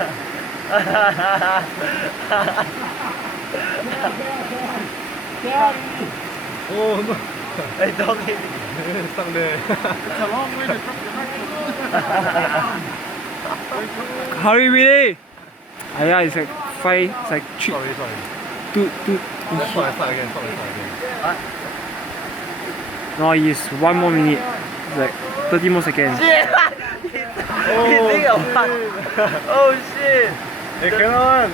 Oh no. Hey, don't hit me. Stuck there. It's a long way to come to Hurry, Willie! Yeah, it's like 5, it's like 3, Sorry. 2. Let's start again. No, it's 1 more minute. It's like 30 more seconds. Shit! He think of what? Oh shit! Hey, cannot.